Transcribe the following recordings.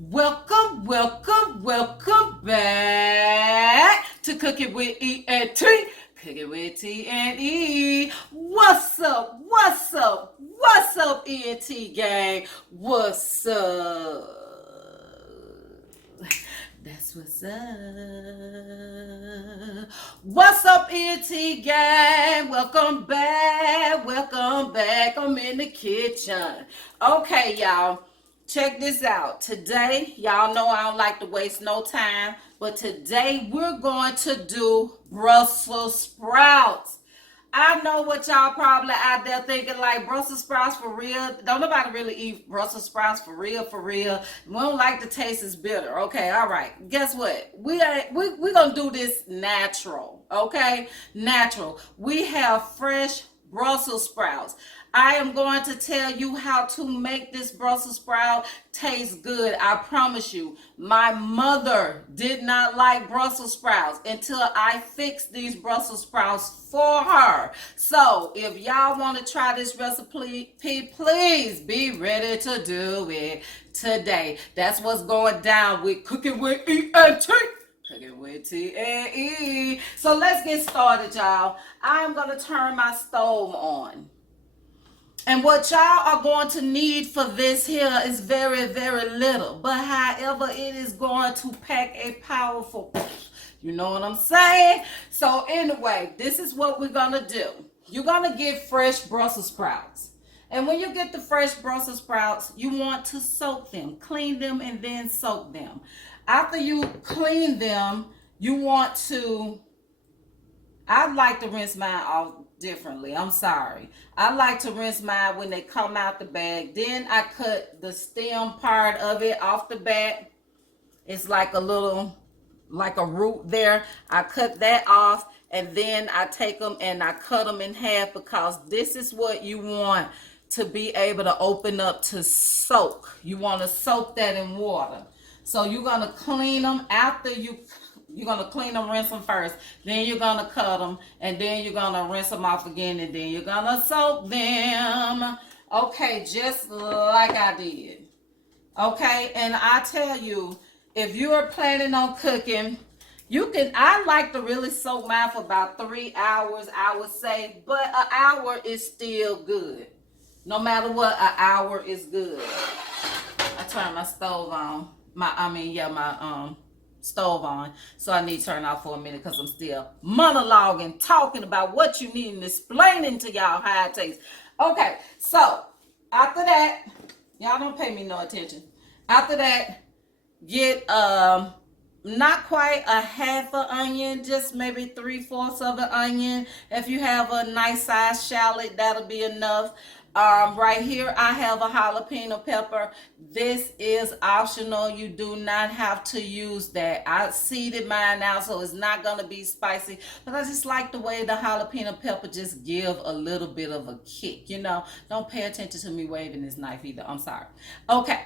Welcome back to Cooking with E and T. Cooking with T and E. What's up, E and T gang? What's up? That's what's up. What's up, ENT gang? Welcome back. I'm in the kitchen. Okay, y'all. Check this out. Today, y'all know I don't like to waste no time, but today we're going to do Brussels sprouts. I know what y'all probably out there thinking, like, Brussels sprouts for real. Don't nobody really eat Brussels sprouts for real. We don't like the taste is bitter. Okay, all right. Guess what? We gonna do this natural. Okay, natural. We have fresh Brussels sprouts. I am going to tell you how to make this Brussels sprout taste good. I promise you. My mother did not like Brussels sprouts until I fixed these Brussels sprouts for her. So if y'all want to try this recipe, please be ready to do it today. That's what's going down with Cooking with E and T. Cooking with T and E. So let's get started, y'all. I'm going to turn my stove on. And what y'all are going to need for this here is very, very little. But however, it is going to pack a powerful, you know what I'm saying? So anyway, this is what we're going to do. You're going to get fresh Brussels sprouts. And when you get the fresh Brussels sprouts, you want to soak them. Clean them and then soak them. After you clean them, you want to... I like to rinse mine off differently. I'm sorry. I like to rinse mine when they come out the bag. Then I cut the stem part of it off the back. It's like a little, like a root there. I cut that off, and then I take them and I cut them in half, because this is what you want to be able to open up to soak. You want to soak that in water. So you're going to clean them after you're going to clean them, rinse them first. Then you're going to cut them. And then you're going to rinse them off again. And then you're going to soak them. Okay, just like I did. Okay, and I tell you, if you are planning on cooking, I like to really soak mine for about 3 hours, I would say. But an hour is still good. No matter what, an hour is good. I turned my stove on. My stove on, so I need to turn off for a minute because I'm still monologuing, talking about what you need and explaining to y'all how it tastes. Okay, so after that, y'all don't pay me no attention. After that, get not quite a half an onion, just maybe 3/4 of an onion. If you have a nice size shallot, that'll be enough. Right here I have a jalapeno pepper. This is optional. You do not have to use that. I seeded mine out, so it's not going to be spicy, but I just like the way the jalapeno pepper just give a little bit of a kick, you know. Don't pay attention to me waving this knife either. I'm sorry. Okay,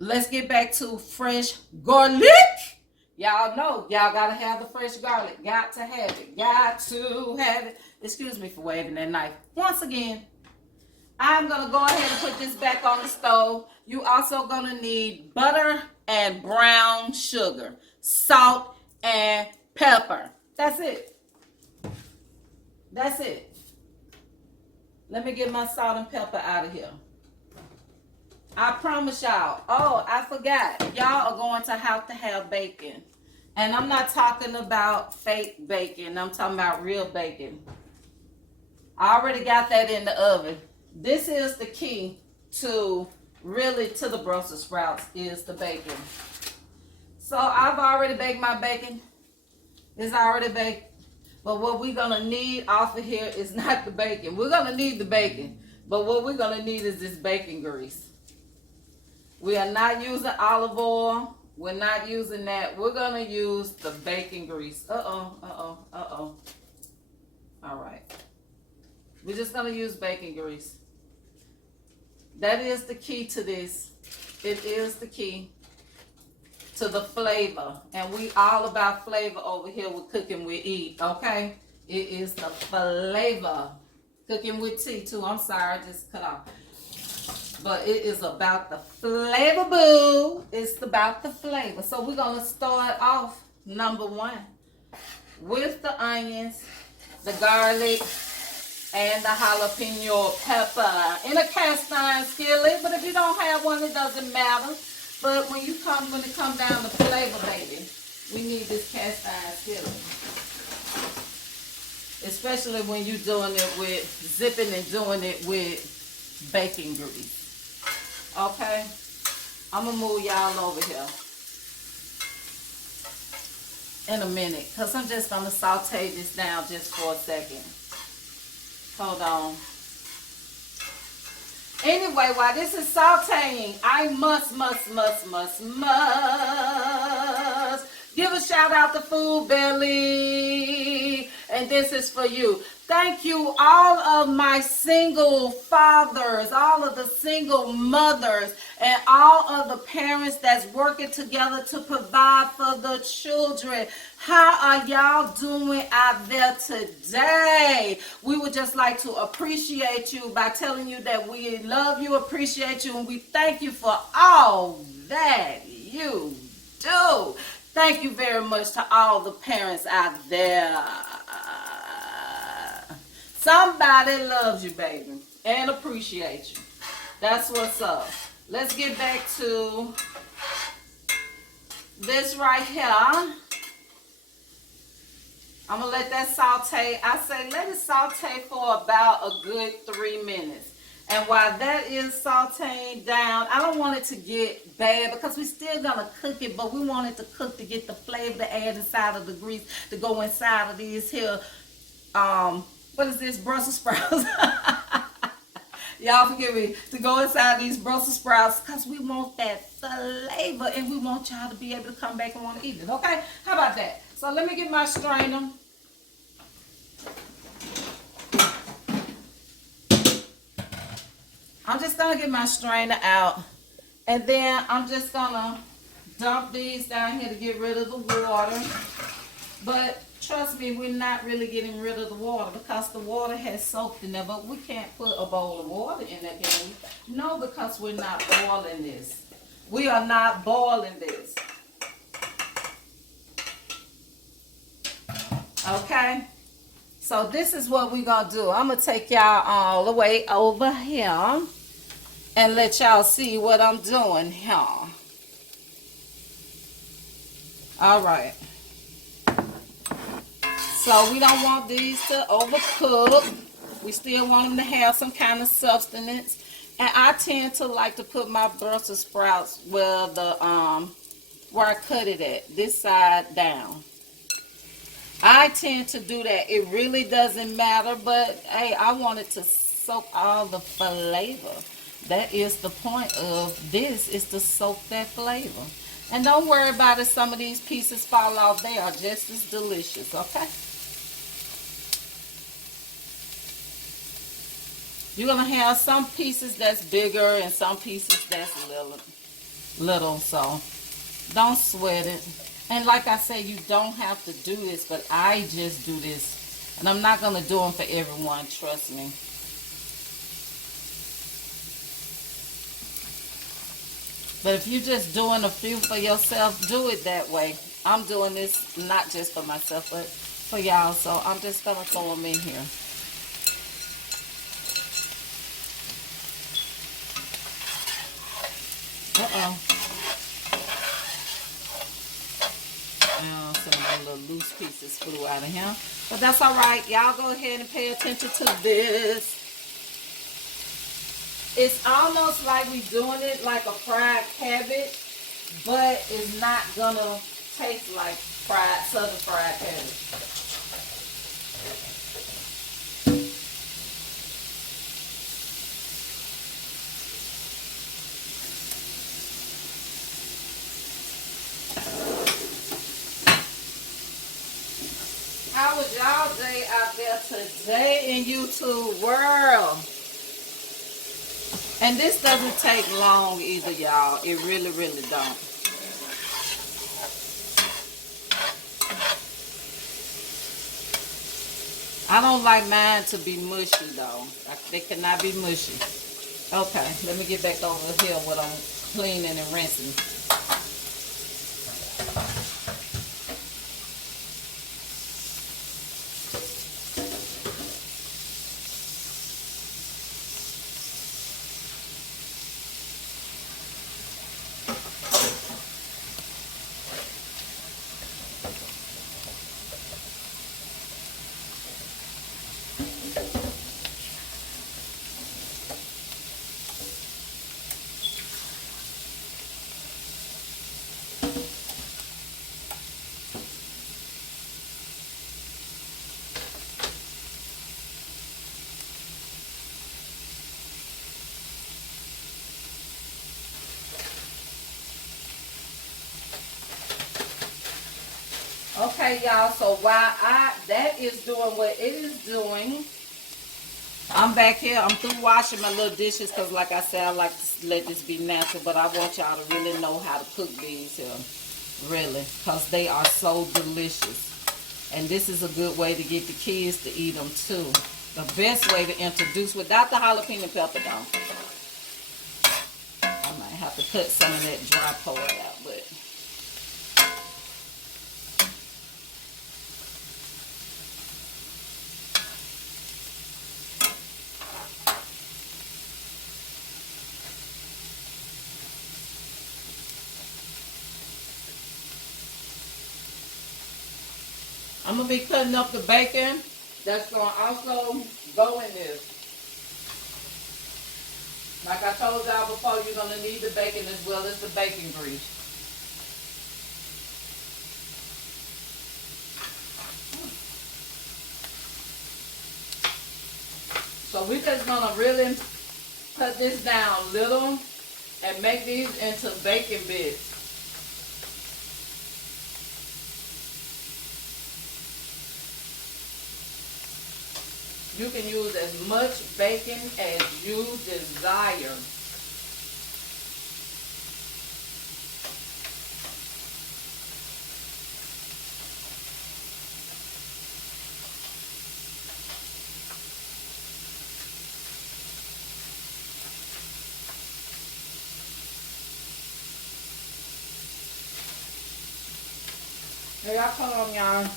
let's get back to fresh garlic. Y'all know y'all gotta have the fresh garlic. Got to have it. Excuse me for waving that knife once again. I'm going to go ahead and put this back on the stove. You also going to need butter and brown sugar, salt and pepper. That's it. That's it. Let me get my salt and pepper out of here. I promise y'all. Oh, I forgot. Y'all are going to have bacon. And I'm not talking about fake bacon. I'm talking about real bacon. I already got that in the oven. This is the key to the Brussels sprouts, is the bacon. So I've already baked my bacon. It's already baked. But what we're going to need off of here is not the bacon. We're going to need the bacon. But what we're going to need is this bacon grease. We are not using olive oil. We're not using that. We're going to use the bacon grease. All right. We're just going to use bacon grease. That is the key to this. It is the key to the flavor. And we all about flavor over here with Cooking with E, okay? It is the flavor. Cooking with T, too. I'm sorry, I just cut off. But it is about the flavor, boo. It's about the flavor. So we're going to start off, number one, with the onions, the garlic, and the jalapeno pepper in a cast iron skillet. But if you don't have one, it doesn't matter. But when it comes down to flavor, baby, we need this cast iron skillet. Especially when you're doing it with zipping and doing it with baking grease. Okay? I'm going to move y'all over here in a minute, because I'm just going to saute this down just for a second. Hold on. Anyway, while this is sauteing, I must give a shout out to Food Belly. And this is for you. Thank you, all of my single fathers, all of the single mothers, and all of the parents that's working together to provide for the children. How are y'all doing out there today? We would just like to appreciate you by telling you that we love you, appreciate you, and we thank you for all that you do. Thank you very much to all the parents out there. Somebody loves you, baby, and appreciates you. That's what's up. Let's get back to this right here. I'm going to let that saute. I say let it saute for about a good 3 minutes. And while that is sauteing down, I don't want it to get bad because we're still going to cook it, but we want it to cook to get the flavor to add inside of the grease, to go inside of these here, what is this, Brussels sprouts? Y'all forgive me, to go inside these Brussels sprouts because we want that flavor and we want y'all to be able to come back and want to eat it, okay? How about that? So let me get my strainer. I'm just going to get my strainer out, and then I'm just going to dump these down here to get rid of the water. But trust me, we're not really getting rid of the water because the water has soaked in there, but we can't put a bowl of water in there, can we? No, because we're not boiling this. We are not boiling this. Okay? So this is what we're going to do. I'm going to take y'all all the way over here and let y'all see what I'm doing here. All right. So we don't want these to overcook. We still want them to have some kind of substance. And I tend to like to put my Brussels sprouts where I cut it at, this side down. I tend to do that. It really doesn't matter, but hey, I want it to soak all the flavor. That is the point of this, is to soak that flavor. And don't worry about it, some of these pieces fall off. They are just as delicious, okay? You're going to have some pieces that's bigger and some pieces that's little, so don't sweat it. And like I say, you don't have to do this, but I just do this. And I'm not going to do them for everyone, trust me. But if you're just doing a few for yourself, do it that way. I'm doing this not just for myself, but for y'all. So I'm just going to throw them in here. Some of the little loose pieces flew out of here. But that's all right. Y'all go ahead and pay attention to this. It's almost like we're doing it like a fried cabbage, but it's not going to taste like southern fried cabbage. How was y'all day out there today in YouTube world? And this doesn't take long either, y'all. It really, really don't. I don't like mine to be mushy, though. They cannot be mushy. Okay, let me get back over here what I'm cleaning and rinsing. Okay, y'all, so while that is doing what it is doing, I'm back here. I'm through washing my little dishes because, like I said, I like to let this be natural, but I want y'all to really know how to cook these here, really, because they are so delicious. And this is a good way to get the kids to eat them, too. The best way to introduce, without the jalapeno pepper, though. I might have to cut some of that dry part out, but... I'm going to be cutting up the bacon. That's going to also go in this. Like I told y'all before, you're going to need the bacon as well as the bacon grease. So we're just going to really cut this down little and make these into bacon bits. You can use as much bacon as you desire. Here y'all come, y'all.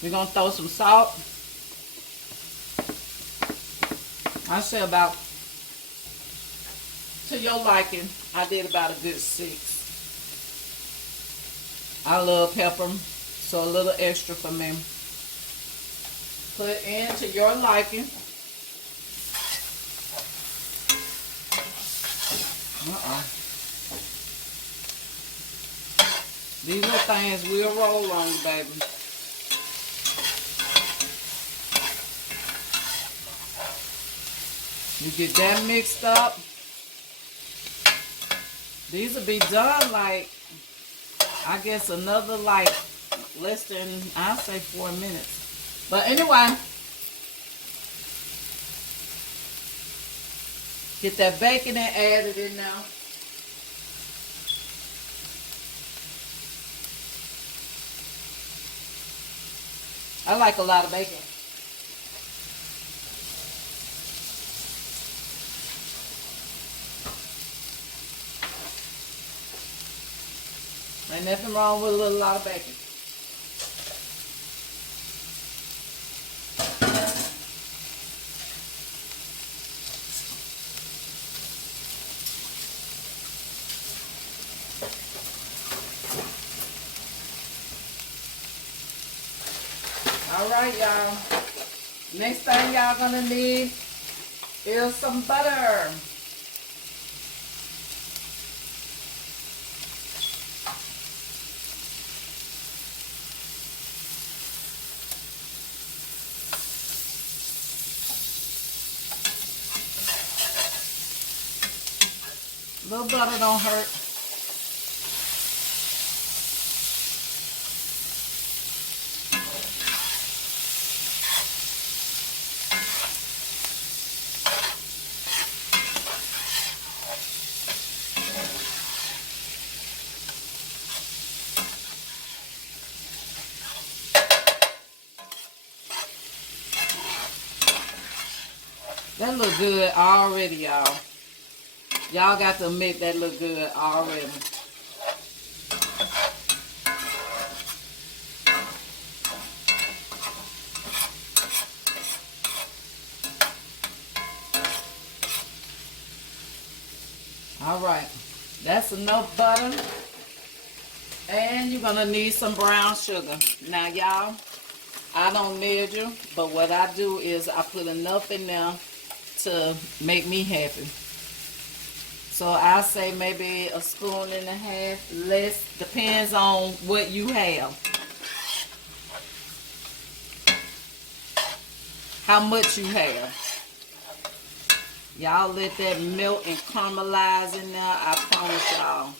We're going to throw some salt. I say about, to your liking, I did about a good 6. I love pepper, so a little extra for me. Put in to your liking. These little things will roll on you, baby. You get that mixed up. These will be done like, I guess another like less than, I'll say 4 minutes. But anyway, get that bacon and add it in now. I like a lot of bacon. Ain't nothing wrong with a little lot of bacon. All right, y'all. Next thing y'all gonna need is some butter. A little butter don't hurt. That look good already, y'all. Y'all got to admit that look good already. All right, that's enough butter. And you're gonna need some brown sugar. Now, y'all, I don't measure, but what I do is I put enough in there to make me happy. So I say maybe a spoon and a half, less, depends on what you have. How much you have. Y'all let that melt and caramelize in there. I promise y'all.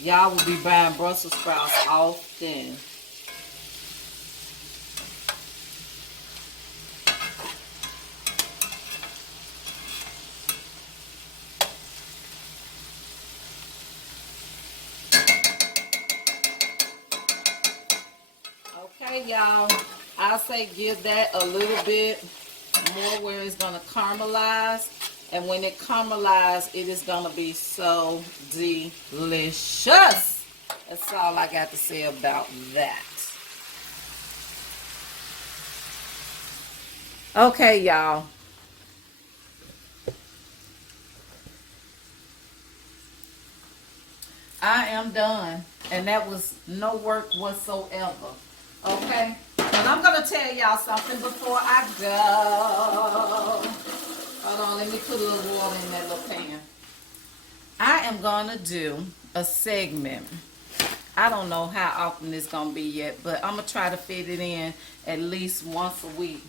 Y'all will be buying Brussels sprouts often. Okay, y'all. I say give that a little bit more where it's going to caramelize. And when it caramelizes, it is going to be so delicious. That's all I got to say about that. Okay, y'all. I am done. And that was no work whatsoever. Okay? And I'm going to tell y'all something before I go. Hold on, let me put a little water in that little pan. I am going to do a segment. I don't know how often it's going to be yet, but I'm going to try to fit it in at least once a week.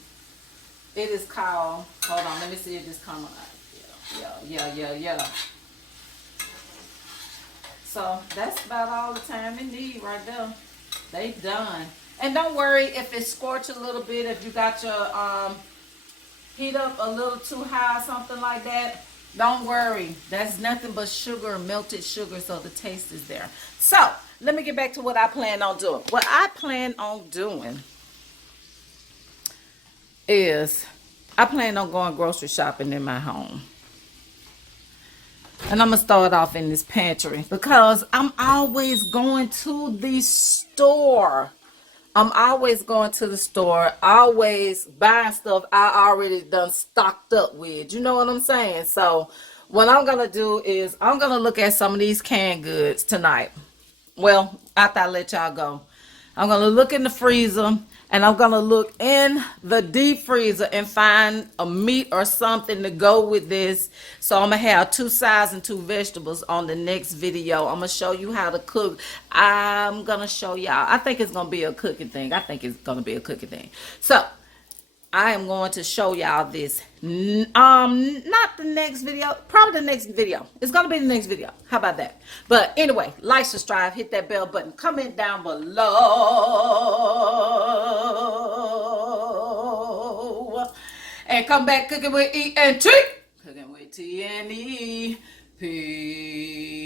It is called, hold on, let me see if this comes out. Yeah. So that's about all the time it needs right there. They done. And don't worry if it scorch a little bit, if you got your heat up a little too high or something like that. Don't worry. That's nothing but sugar, melted sugar, so the taste is there. So, let me get back to what I plan on doing. What I plan on doing is I plan on going grocery shopping in my home. And I'm going to start off in this pantry because I'm always going to the store. I'm always going to the store, always buying stuff I already done stocked up with. You know what I'm saying? So what I'm going to do is I'm going to look at some of these canned goods tonight. Well, after I let y'all go. I'm going to look in the freezer and I'm going to look in the deep freezer and find a meat or something to go with this. So I'm going to have 2 sides and 2 vegetables on the next video. I'm going to show you how to cook. I'm going to show y'all. I think it's going to be a cooking thing. So I am going to show y'all this. Not the next video, probably the next video. It's going to be the next video. How about that? But anyway, like, subscribe, hit that bell button, comment down below. And come back cooking with E and T. Cooking with T and E. Peace.